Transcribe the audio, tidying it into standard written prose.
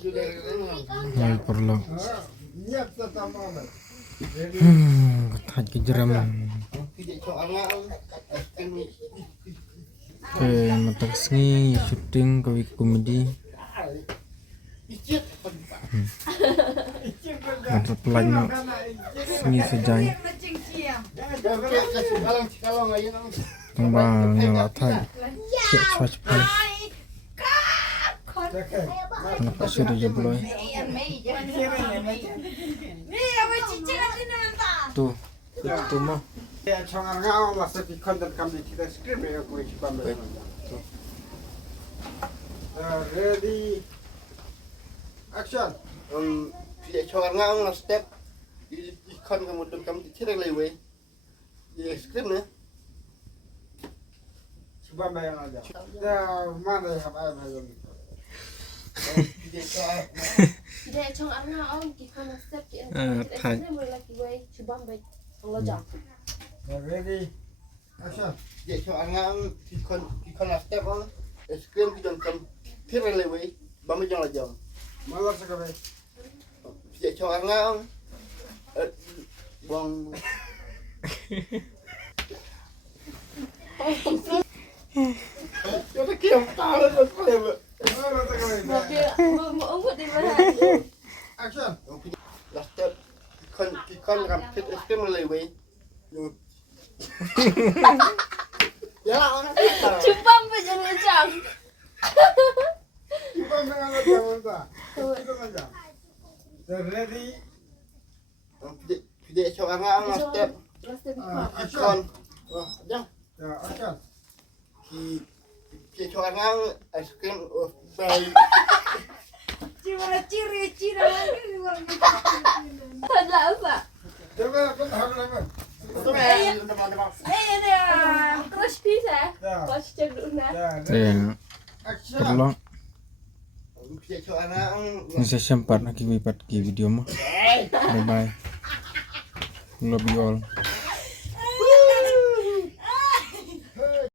Ay perlu. Kata kejeram. Matak sengi syuting kawi komedi. Mantap pelanya sengi sejai. Tambah nyala thai. Cek cuaca panas. Kenapa sudah jebloy? Tuh, itu mah. Ready, action. Tidak coba ngang step. Ikon kemudian kami tidak lewe. Di skripnya. Coba bayang aja. Ya mana ya apa yang Tidak cong arna om kita step kita mulai lagi way coba baik ngelajak. Ready, action. Tidak coba ngang ikon step om. Skrip kita kami tidak lewe. Bami jangan lajang. Malah sekali. Tidak coba ngang. Buang. Kita kiam tahu tu. Mau ungut di mana? Action. Last step. Ikon kami kita skrip lewe. Ya lah orang. Coba baik jangan lajak. Coba jangan lajang entah. Itu lajang. Ready. Tidak coba ngang step. Ikon. Dah. Ya, action. Kita coba ngang es krim baik. Cuma ciri lagi ada apa? Coba aku tahu lagi. Terus bisa? Pas cek dulu nah. Action. Perlu. Kita coba ngang. Bisa sempat lagi wipat di video mah. Bye bye. Love you all.